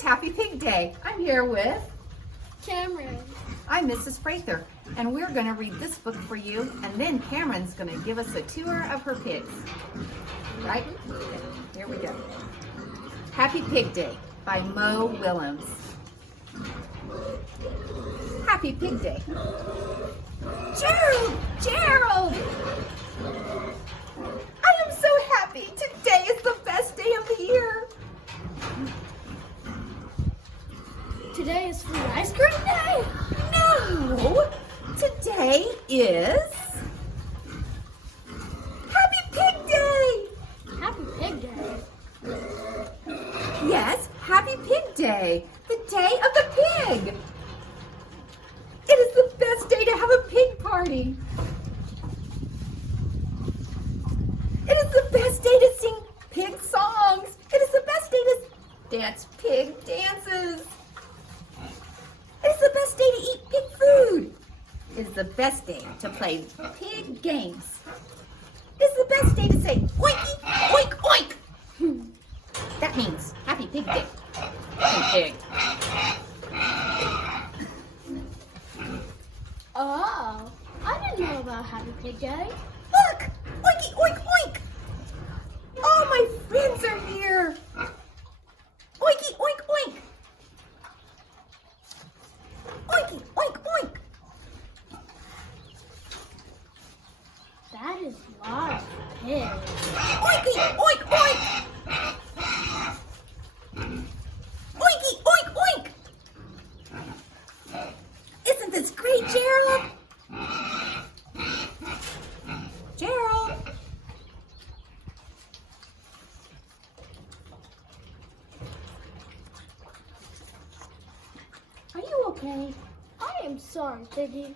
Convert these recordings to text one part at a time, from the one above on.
It's Happy Pig Day. I'm here with Camryn. I'm Mrs. Prather, and we're going to read this book for you, and then Camryn's going to give us a tour of her pigs. Right? Here we go. Happy Pig Day by Mo Willems. Happy Pig Day. Gerald! Gerald! I am so happy. Today is the best day of the year. Today is free ice cream day? No! Today is Happy Pig Day! Happy Pig Day. Yes, Happy Pig Day, the day of the pig. It is the best day to have a pig party. It is the best day to sing pig songs. It is the best day to dance pig dances. It is the best day to eat pig food. It is the best day to play pig games. It is the best day to say oinky, oink, oink. That means Happy Pig Day. Pig. Oh, I didn't know about Happy Pig Day. Look! Oinky, oink, oink! All my friends are here. Oinky, oink, oink. Oinky, oink, oink. That is a lot of pigs. Oinky, oink, oink. Oinky, oink, oink. Isn't this great, Gerald? Gerald. Are you okay? I am sorry, Piggy.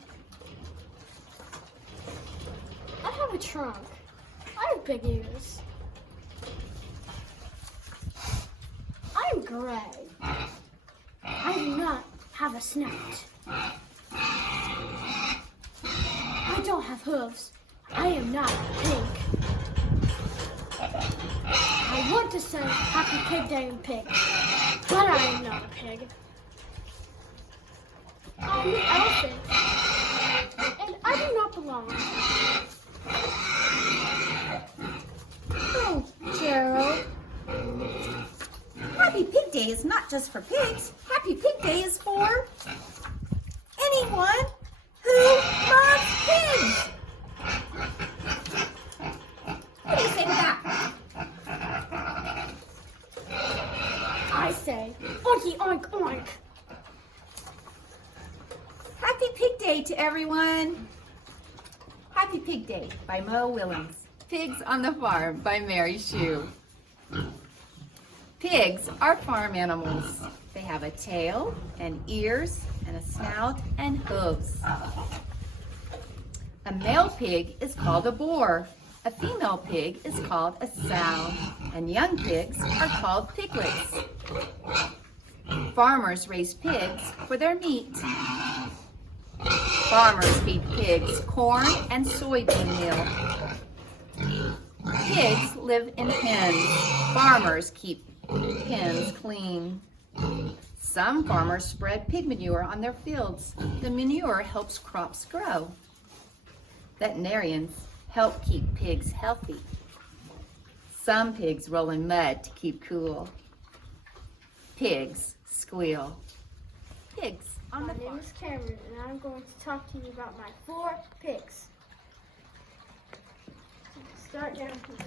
I have a trunk. I have big ears. I am gray. I do not have a snout. I don't have hooves. I am not pink. I want to say Happy Pig Day and pig, but I am not a pig. I'm an elephant, and I do not belong. Oh, Gerald. Happy Pig Day is not just for pigs. Happy Pig Day is for anyone who loves pigs. What do you say to that? I say, oinky oink oink. Happy Pig Day to everyone. Happy Pig Day by Mo Willems. Pigs on the Farm by Mari Schuh. Pigs are farm animals. They have a tail and ears and a snout and hooves. A male pig is called a boar. A female pig is called a sow. And young pigs are called piglets. Farmers raise pigs for their meat. Farmers feed pigs corn and soybean meal. Pigs live in pens. Farmers keep pens clean. Some farmers spread pig manure on their fields. The manure helps crops grow. Veterinarians help keep pigs healthy. Some pigs roll in mud to keep cool. Pigs squeal. Pigs on the My name farm. is Camryn, and I'm going to talk to you about my 4 pigs. Start down here.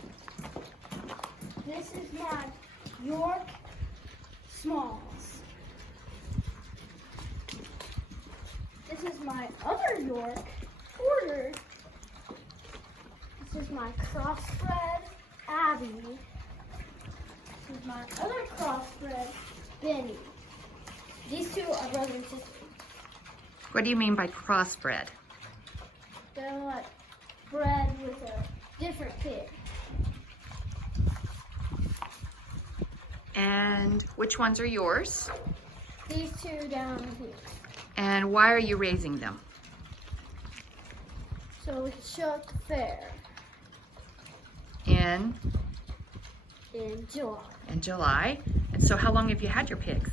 This is my York Smalls. This is my other York Porter. This is my crossbred Abby. This is my other crossbred Benny. These two are brother and sister. What do you mean by crossbred? They're like bred with a different pig. And which ones are yours? These two down here. And why are you raising them? So we can show at the fair In in July. July. And so how long have you had your pigs?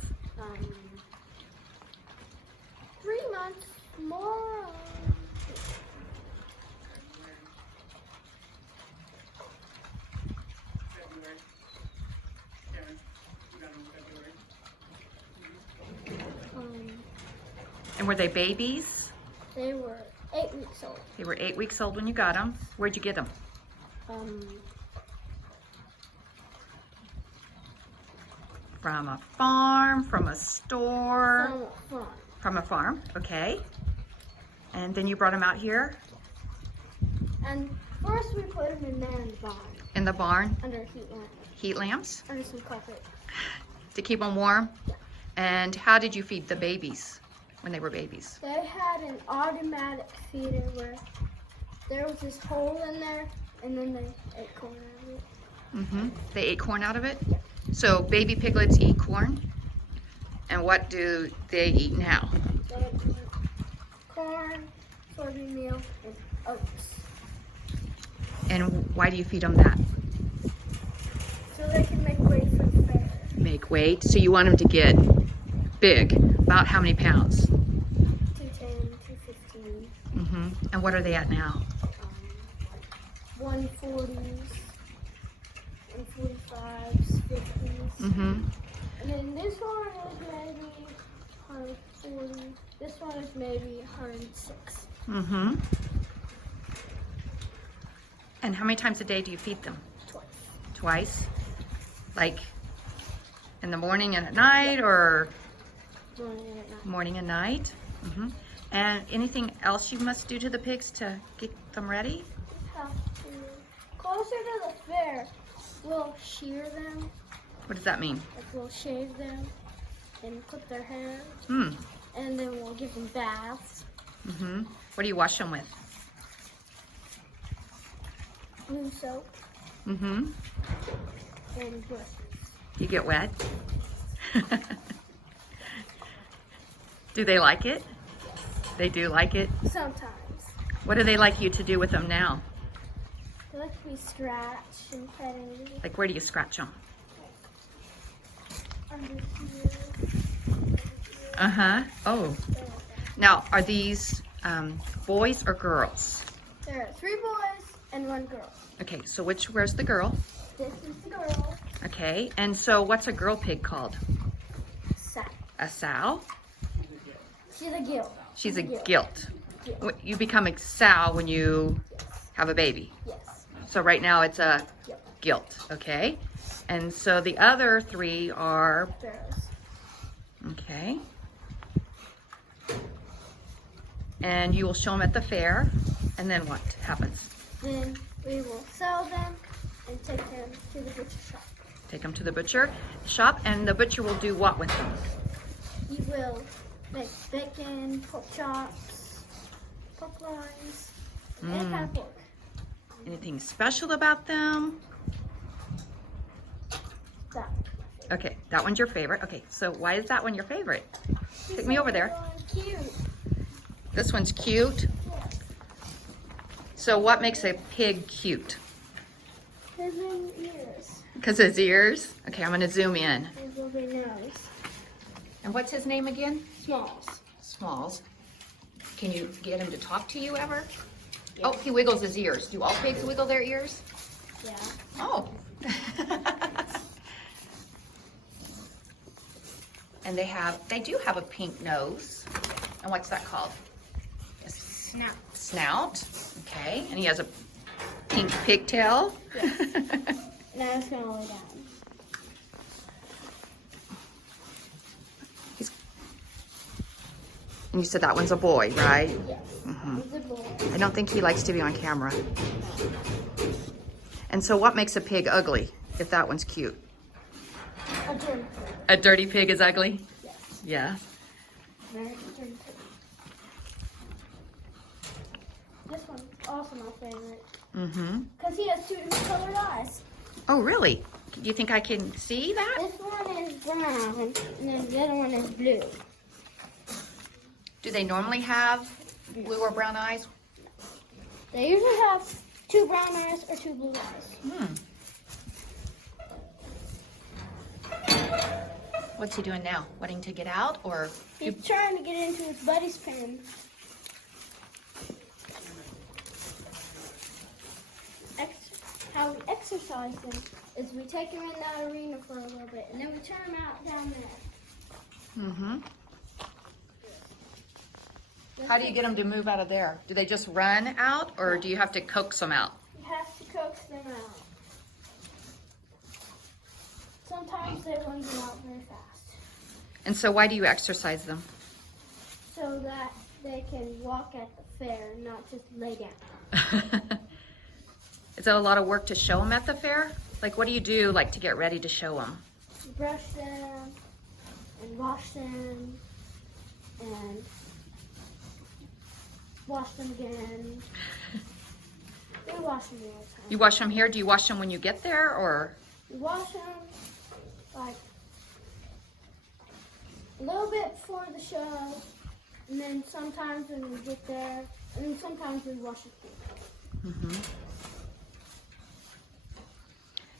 3 months more. February. Camryn, you got them in February. And were they babies? They were 8 weeks old. They were 8 weeks old when you got them. Where'd you get them? From a farm, from a store? From a farm. From a farm, okay. And then you brought them out here? And first we put them in there in the barn. In the barn? Under a heat lamp. Heat lamps? Under some carpet. To keep them warm? Yeah. And how did you feed the babies when they were babies? They had an automatic feeder where there was this hole in there, and then they ate corn out of it. They ate corn out of it? So baby piglets eat corn? And what do they eat now? They eat corn, soybean meal, and oats. And why do you feed them that? So they can make weight for the fair. Make weight. So you want them to get big. About how many pounds? 210, 215. And what are they at now? 140s, 145s, 50s. And then this one is maybe 140. This one is maybe 106. And how many times a day do you feed them? Twice. Twice? Like in the morning and at night, or Morning and at night. morning and night? And anything else you must do to the pigs to get them ready? Have to, closer to the fair, we'll shear them, What does that mean? like we'll shave them and clip their hair, Hmm. and then we'll give them baths. What do you wash them with? Blue soap and brushes. You get wet? Do they like it? They do like it? Sometimes. What do they like you to do with them now? They like to be scratched and petted. Like where do you scratch them? Under here. Oh. Now, are these boys or girls? There are 3 boys and 1 girl. Okay, so where's the girl? This is the girl. Okay, and so what's a girl pig called? Sow. A sow? She's a gilt. She's a gilt. gilt. Gilt. You become a sow when you have a baby. Yes. So right now it's a Gilt. gilt, okay? And so the other 3 are, Sparrows. okay. And you will show them at the fair, and then what happens? Then we will sell them and take them to the butcher shop. Take them to the butcher shop, and the butcher will do what with them? He will make bacon, pork chops, pork rinds, and kind of pork. Anything special about them? That. Okay, that one's your favorite. Okay, so why is that one your favorite? Take me over there. Cute. This one's cute. Yes. So what makes a pig cute? His ears. Because his ears? Okay, I'm gonna zoom in. His little nose. And what's his name again? Smalls. Smalls. Can you get him to talk to you ever? Oh, he wiggles his ears. Do all pigs wiggle their ears? Yeah. Oh. And they do have a pink nose. And what's that called? Snout. Snout. Okay, and he has a pink pigtail. Yes. Now it's gonna lay down. And you said that one's a boy, right? Yes. He's a boy. I don't think he likes to be on camera. And so what makes a pig ugly if that one's cute? A dirty pig. A dirty pig is ugly? Yes. Yeah. Very dirty pig. This one's also my favorite. Because he has 2 different colored eyes. Oh, really? Do you think I can see that? This one is brown, and then the other one is blue. Do they normally have blue or brown eyes? They usually have 2 brown eyes or 2 blue eyes. What's he doing now? Wanting to get out or? He's trying to get into his buddy's pen. How we exercise him is we take him in that arena for a little bit, and then we turn him out down there. Mm-hmm. How do you get them to move out of there? Do they just run out, or do you have to coax them out? You have to coax them out. Sometimes they run them out very fast. And so why do you exercise them? So that they can walk at the fair and not just lay down. Is that a lot of work to show them at the fair? Like, what do you do, like, to get ready to show them? You brush them and wash them and wash them again. We wash them all the time. You wash them here? Do you wash them when you get there, or? We wash them like a little bit before the show, and then sometimes when we get there, and then sometimes we wash it here. Mm-hmm.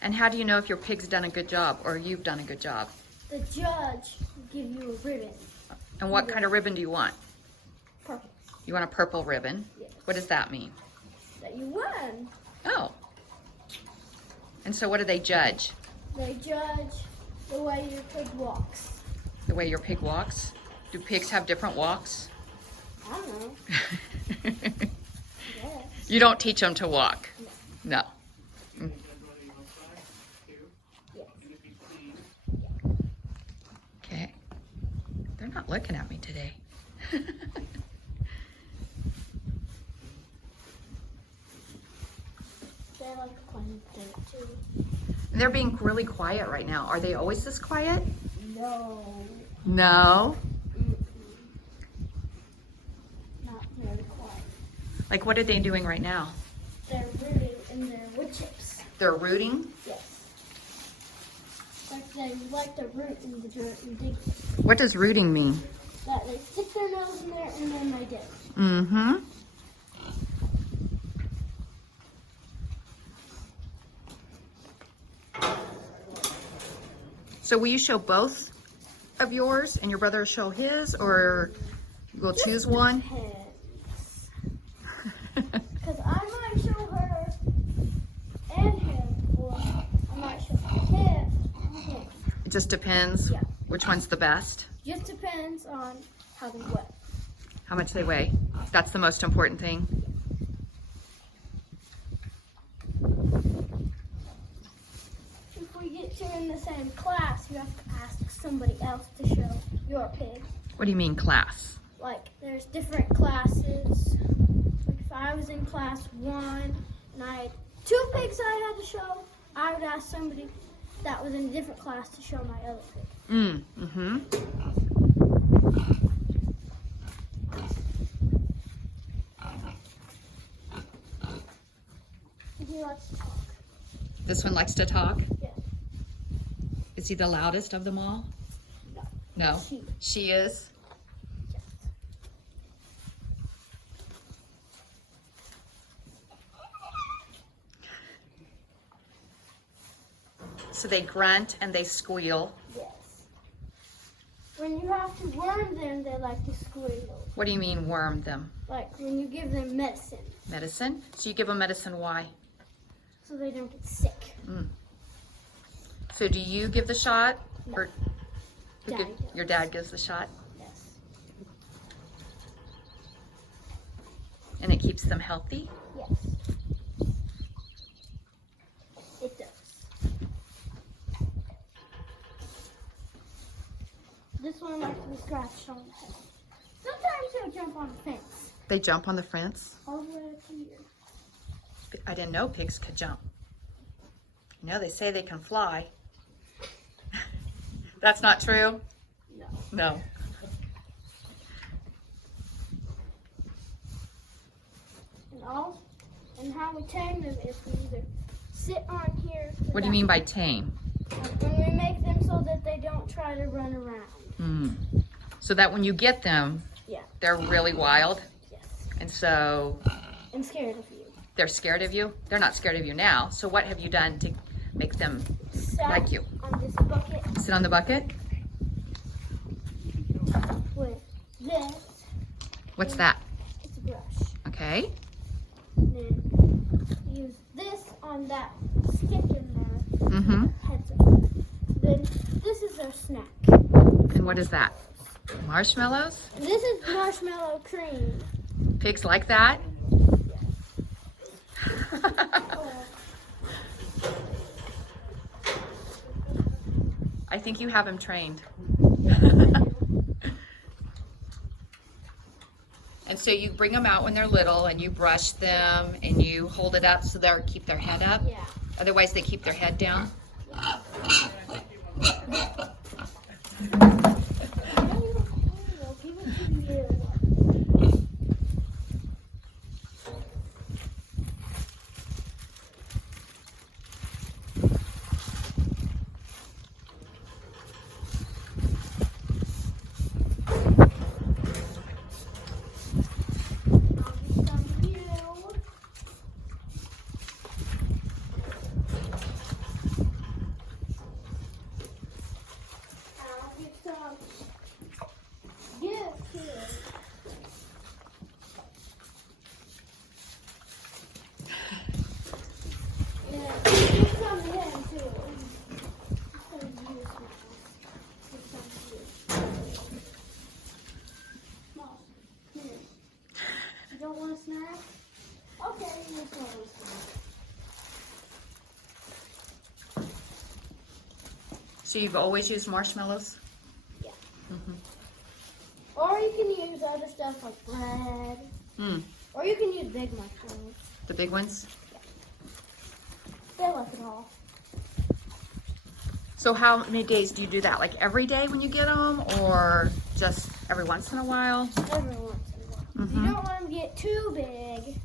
And how do you know if your pig's done a good job or you've done a good job? The judge will give you a ribbon. And what kind of ribbon do you want? Purple. You want a purple ribbon? Yes. What does that mean? That you won. Oh. And so what do they judge? They judge the way your pig walks. The way your pig walks? Do pigs have different walks? I don't know. Yes. You don't teach them to walk? No. Yes. Okay. They're not looking at me today. They like playing with it too. They're being really quiet right now. Are they always this quiet? No. No. Not very quiet. Like, what are they doing right now? They're rooting in their wood chips. They're rooting? Yes. Like they like to root in the dirt and dig it. What does rooting mean? That they stick their nose in there and then they dig. Mm-hmm. So will you show both of yours and your brother will show his, or we'll choose one? Because I might show her and him, or I might show him and him. It just depends Yeah. which one's the best, Just depends on how they weigh. how much they weigh. That's the most important thing. If we get you in the same class, you have to ask somebody else to show your pig. What do you mean class? Like, there's different classes. Like, if I was in class 1 and I had 2 pigs I had to show, I would ask somebody that was in a different class to show my other pig. Mm-hmm. He likes to talk. This one likes to talk? Yeah. Is he the loudest of them all? No. No. She. She is? Yes. So they grunt and they squeal. Yes. When you have to worm them, they like to squeal. What do you mean worm them? Like when you give them medicine, Medicine? So you give them medicine, why? so they don't get sick. So do you give the shot? No. Or who Daddy give- does. your dad gives the shot? Yes. And it keeps them healthy? Yes. It does. This one likes to be scratched on the head. Sometimes he'll jump on the fence. They jump on the fence? All the way up here. I didn't know pigs could jump. You know, they say they can fly. That's not true? No. No. And how we tame them is we either sit on here. What do you mean by tame? And we make them so that they don't try to run around. So that when you get them, Yeah. they're really wild, Yes. and so I'm scared of you. they're scared of you? They're not scared of you now. So what have you done to make them Sat like you? on this bucket. Sit on the bucket? this. What's that? It's a brush. Okay. And then use this on that stick in there. Mm-hmm. Heads up. Then this is our snack. And what is that? Marshmallows? This is marshmallow cream. Pigs like that? Oh, I think you have him trained. And so you bring them out when they're little and you brush them and you hold it up so they keep their head up. yeah. Otherwise they keep their head down. Give it to you. You don't want a snack? Okay, you just want a snack. So you've always used marshmallows? Yeah. Mm-hmm. Or you can use other stuff like bread. Mm. Or you can use big mushrooms. The big ones? They like it all. So how many days do you do that? Like every day when you get them or just every once in a while? Every once in a while. Mhm. You don't want them to get too big.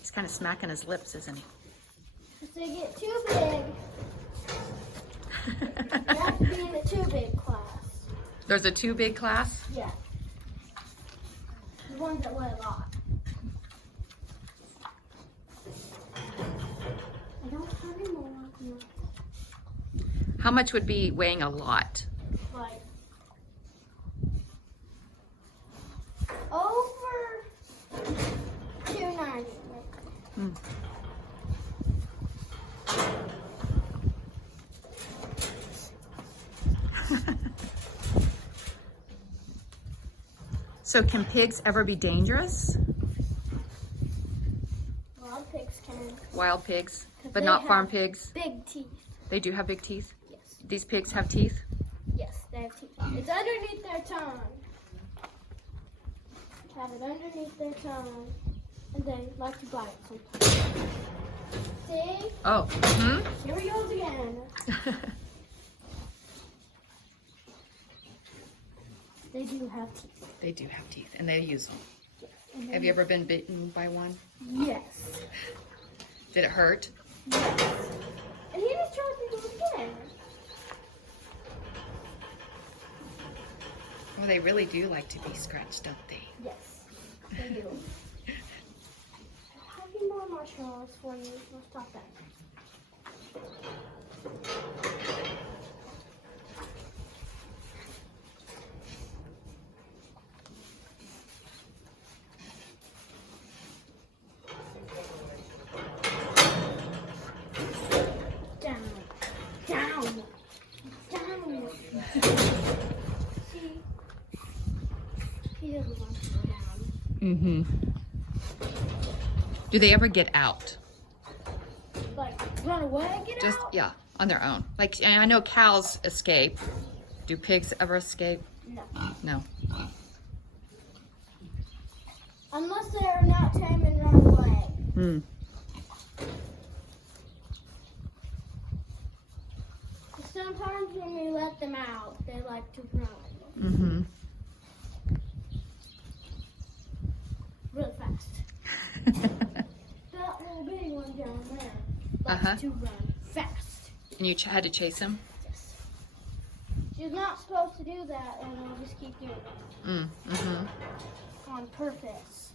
He's kind of smacking his lips, isn't he? If they get too big, you have to be in the too big class. There's a too big class? Yeah. The ones that weigh a lot. I don't have any more. No. How much would be weighing a lot? Like over 290. Hmm. So can pigs ever be dangerous? Wild pigs can. Wild pigs, 'Cause but they not have farm pigs? Big teeth. They do have big teeth? Yes. These pigs have teeth? Yes, they have teeth. It's underneath their tongue. Have it underneath their tongue. And they like to bite sometimes. See? Oh. Hmm? Here he goes again. They do have teeth. They do have teeth, and they use them. And Have you ever been bitten by one? Yes. Did it hurt? Yes. And he just tried to do it again. Well, they really do like to be scratched, don't they? Yes, they do. I have any more marshmallows for you. We'll stop that. Down, down, down. See, he doesn't want to go down. Mm-hmm. Do they ever get out? Like, run away, get Just, out? yeah, on their own. Like, and I know cows escape. Do pigs ever escape? No. No. Unless they're not tame and run away. Hmm. Sometimes when we let them out, they like to run Mm-hmm. really fast. That little bitty one down there likes Uh-huh. to run fast. And you had to chase him? Yes. She's not supposed to do that, and I'll just keep doing it Mm-hmm. on purpose.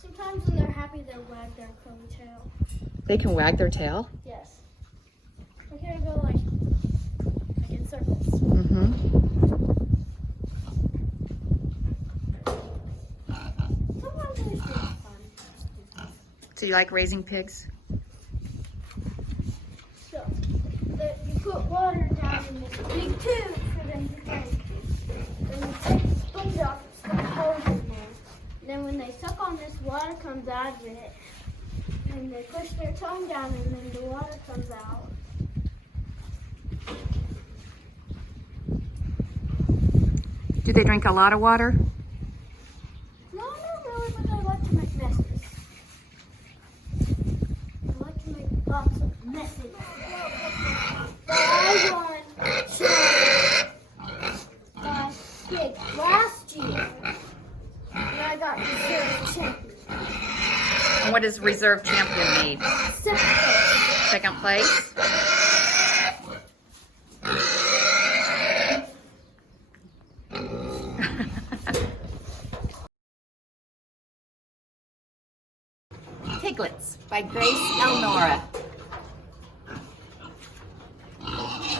Sometimes when they're happy, they'll wag their curly tail. They can wag their tail? Yes. We're gonna go like in circles. Mm-hmm. Sometimes it's just fun. So you like raising pigs? So, you put water down in this big tube for them to drink. Then you take the sponge off and stick a hose in there. Then when they suck on this, water comes out of it. And they push their tongue down and then the water comes out. Do they drink a lot of water? No, not really, but I like to make messes. I like to make lots of messes. But I won my pig last year. And I got reserve champion. And what does reserve champion need? Second place? Piglets by Grace Elora.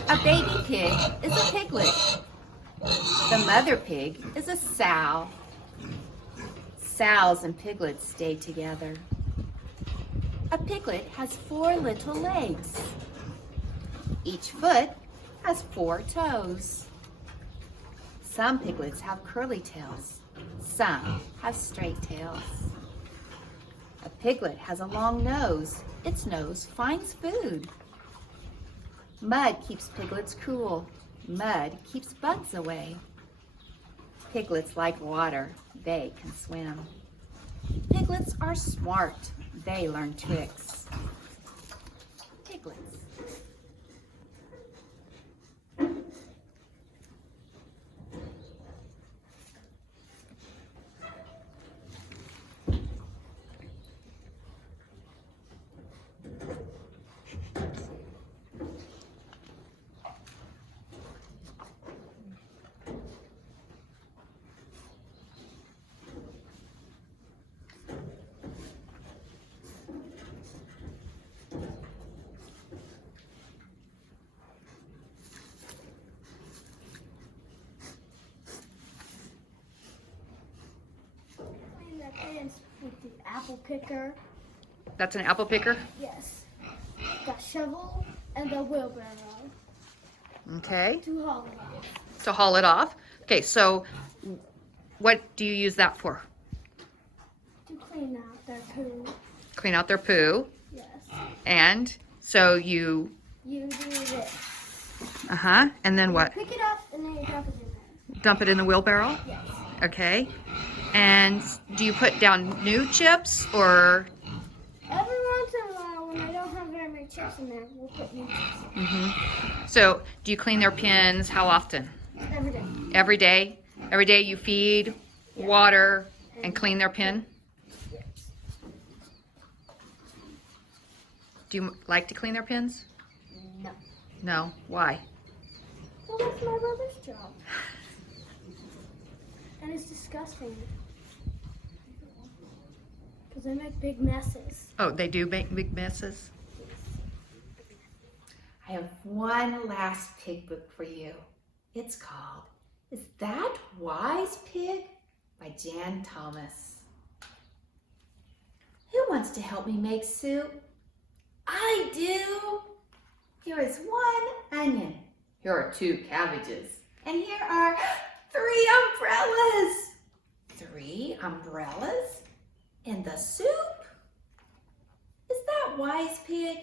A baby pig is a piglet. The mother pig is a sow. Sows and piglets stay together. A piglet has 4 little legs. Each foot has 4 toes. Some piglets have curly tails. Some have straight tails. A piglet has a long nose. Its nose finds food. Mud keeps piglets cool. Mud keeps bugs away. Piglets like water. They can swim. Piglets are smart. They learn tricks. Piglets. With the apple picker. That's an apple picker? Yes. The shovel and the wheelbarrow. Okay. To haul it off. To haul it off. Okay, so what do you use that for? To clean out their poo. Clean out their poo. Yes. And so you... You do this. And then what? Pick it up and then you dump it in there. Dump it in the wheelbarrow? Yes. Okay. And do you put down new chips or? Every once in a while, when I don't have very many chips in there, we'll put new chips. So do you clean their pins how often? Every day. Every day? Every day you feed, water, and clean their pin? Yes. Do you like to clean their pins? No. No. Why? Well, that's my brother's job. And it's disgusting. Because they make big messes. Oh, they do make big messes? I have one last pig book for you. It's called Is That Wise Pig? By Jan Thomas. Who wants to help me make soup? I do. Here is 1 onion. Here are 2 cabbages. And here are 3 umbrellas. 3 umbrellas in the soup? Is that wise, pig?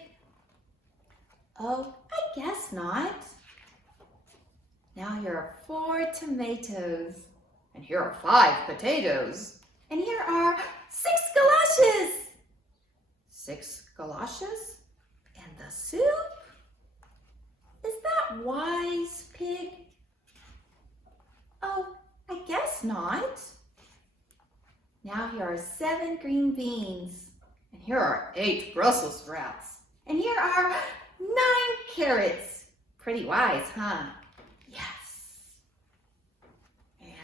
Oh, I guess not. Now here are 4 tomatoes. And here are 5 potatoes. And here are 6 galoshes. 6 galoshes in the soup? Is that wise, pig? Oh, I guess not. Now here are 7 green beans. And here are 8 Brussels sprouts. And here are 9 carrots. Pretty wise, huh? Yes.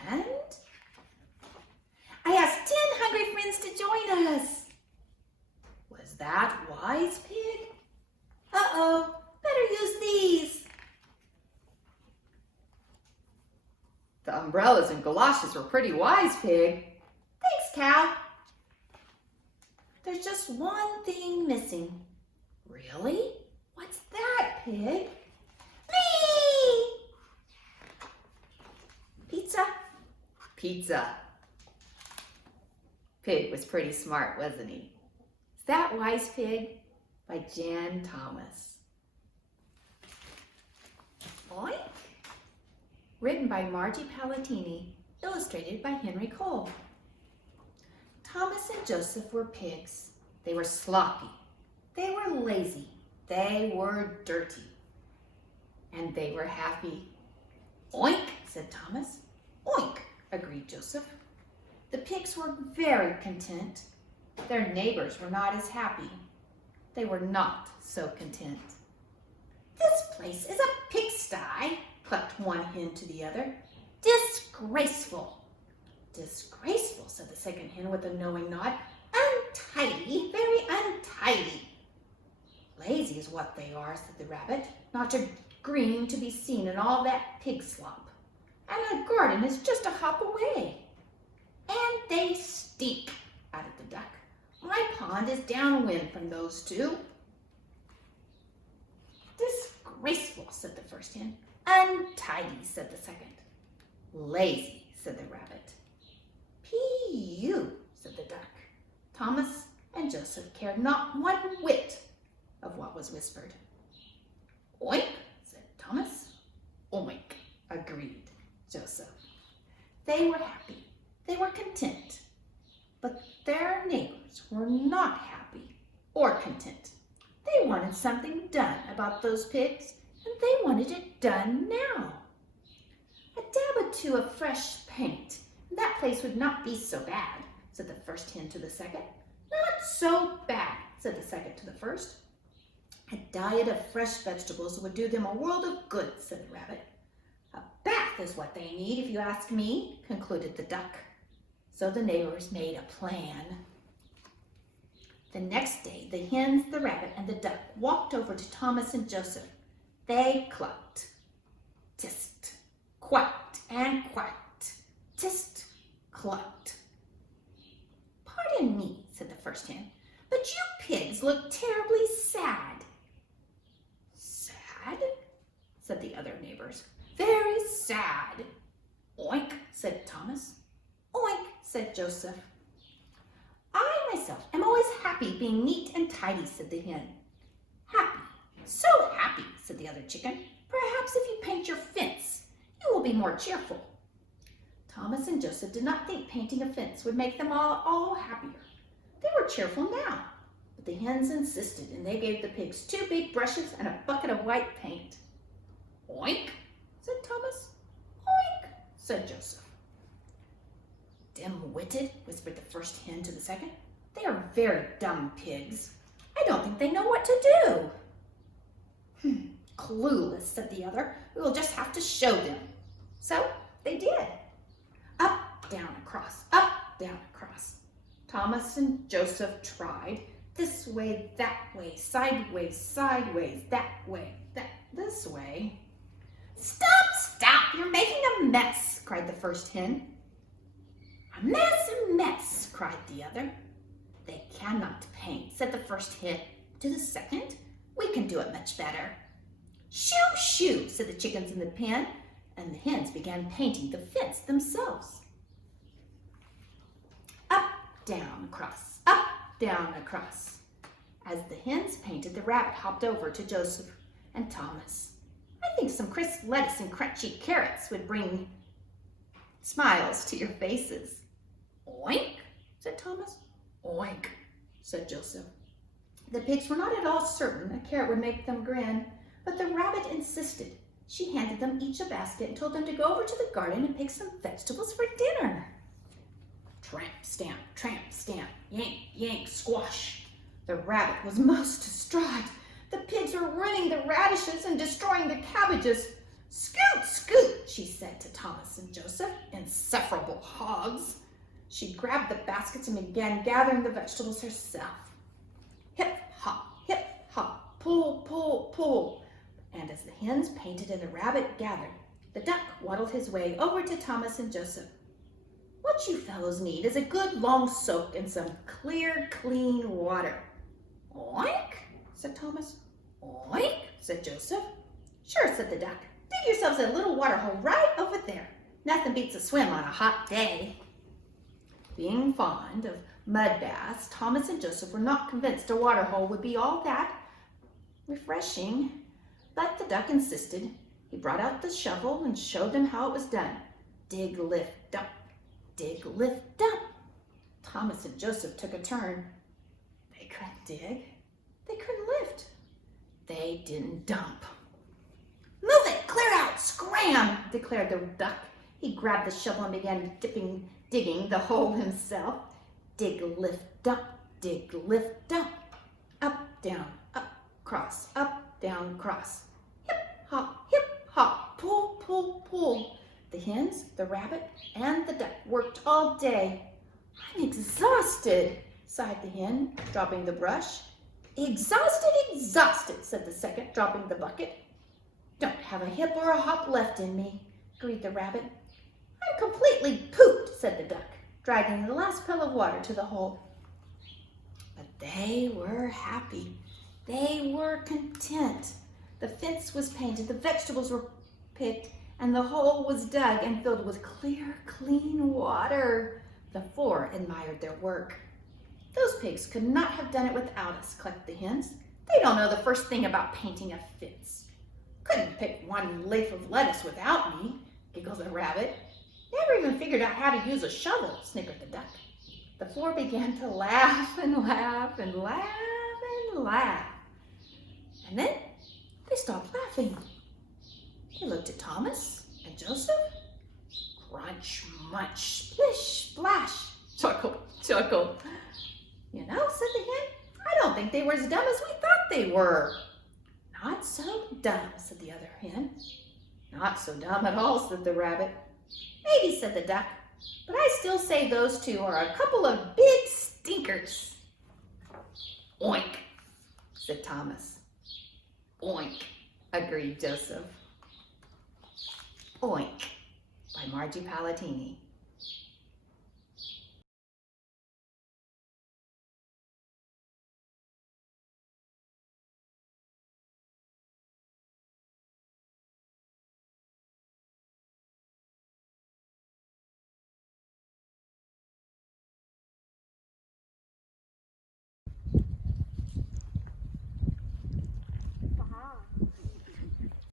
And I asked 10 hungry friends to join us. umbrellas and galoshes were pretty wise, Pig. Thanks, Cow. There's just one thing missing. Really? What's that, Pig? Me! Pizza? Pizza. Pig was pretty smart, wasn't he? Is That Wise Pig by Jan Thomas. Oink. Written by Margie Palatini, illustrated by Henry Cole. Thomas and Joseph were pigs. They were sloppy. They were lazy. They were dirty. And they were happy. Oink, said Thomas. Oink, agreed Joseph. The pigs were very content. Their neighbors were not as happy. They were not so content. This place is a pigsty, clucked one hen to the other. Disgraceful. Disgraceful, said the second hen with a knowing nod. Untidy, very untidy. Lazy is what they are, said the rabbit, not agreeing to be seen in all that pig slop. And a garden is just a hop away. And they stink, added the duck. My pond is downwind from those two. Disgraceful, said the first hen. Untidy, said the second. Lazy, said the rabbit. P-U, said the duck. Thomas and Joseph cared not one whit of what was whispered. Oink, said Thomas. Oink, agreed Joseph. They were happy. They were content. But their neighbors were not happy or content. They wanted something done about those pigs, and they wanted it done now. A dab or two of fresh paint, and that place would not be so bad, said the first hen to the second. Not so bad, said the second to the first. A diet of fresh vegetables would do them a world of good, said the rabbit. A bath is what they need, if you ask me, concluded the duck. So the neighbors made a plan. The next day, the hens, the rabbit, and the duck walked over to Thomas and Joseph. They clucked, tist, quacked, and quacked, tist, clucked. Pardon me, said the first hen, but you pigs look terribly sad. Sad? Said the other neighbors. Very sad. Oink, said Thomas. Oink, said Joseph. I myself am always happy being neat and tidy, said the hen. Happy, so happy, said the other chicken. Perhaps if you paint your fence, you will be more cheerful. Thomas and Joseph did not think painting a fence would make them all happier. They were cheerful now, but the hens insisted, and they gave the pigs 2 big brushes and a bucket of white paint. Oink, said Thomas. Oink, said Joseph. Dim-witted, whispered the first hen to the second. They are very dumb pigs. I don't think they know what to do. Clueless, said the other. We will just have to show them. So they did. Up, down, across, Thomas and Joseph tried. This way, that way, sideways, that way, this way. Stop, you're making a mess, cried the first hen. A mess, cried the other. They cannot paint, said the first hen to the second. We can do it much better. Shoo, said the chickens in the pen, and the hens began painting the fence themselves. Up, down, across, As the hens painted, the rabbit hopped over to Joseph and Thomas. I think some crisp lettuce and crunchy carrots would bring smiles to your faces. Oink, said Thomas. Oink, said Joseph. The pigs were not at all certain a carrot would make them grin, but the rabbit insisted. She handed them each a basket and told them to go over to the garden and pick some vegetables for dinner. Tramp, stamp, yank, squash. The rabbit was most distraught. The pigs were ruining the radishes and destroying the cabbages. Scoot, she said to Thomas and Joseph, insufferable hogs. She grabbed the baskets and began gathering the vegetables herself. Hip, hop, pull. And as the hens painted and the rabbit gathered, The duck waddled his way over to Thomas and Joseph. "What you fellows need is a good long soak in some clear, clean water." "Oink," said Thomas. "Oink," said Joseph. "Sure," said the duck. "Dig yourselves a little water hole right over there. Nothing beats a swim on a hot day." Being fond of mud baths, Thomas and Joseph were not convinced a water hole would be all that refreshing, but the duck insisted. He brought out the shovel and showed them how it was done. Dig, lift, dump. Dig, lift, dump. Thomas and Joseph took a turn. They couldn't dig. They couldn't lift. They didn't dump. "Move it, clear out, scram," declared the duck. He grabbed the shovel and began digging the hole himself. Dig, lift, dump. Dig, lift, dump. Up, down, up, cross, up, down, cross. Hip, hop, pull, pull, pull. The hens, the rabbit, and the duck worked all day. "I'm exhausted," sighed the hen, dropping the brush. "Exhausted, exhausted," said the second, dropping the bucket. "Don't have a hip or a hop left in me," agreed the rabbit. "I'm completely pooped," said the duck, dragging the last pail of water to the hole. But they were happy. They were content. The fence was painted, the vegetables were picked, and the hole was dug and filled with clear, clean water. The four admired their work. "Those pigs could not have done it without us," clucked the hens. "They don't know the first thing about painting a fence." "Couldn't pick one leaf of lettuce without me," giggled the rabbit. "Never even figured out how to use a shovel," snickered the duck. The four began to laugh and laugh and laugh and laugh. And then they stopped laughing. They looked at Thomas and Joseph. Crunch, munch, splish, splash, chuckle, chuckle. "You know," said the hen, "I don't think they were as dumb as we thought they were." "Not so dumb," said the other hen. "Not so dumb at all," said the rabbit. "Maybe," said the duck, "but I still say those two are a couple of big stinkers." "Oink," said Thomas. "Oink," agreed Joseph. Oink by Margie Palatini.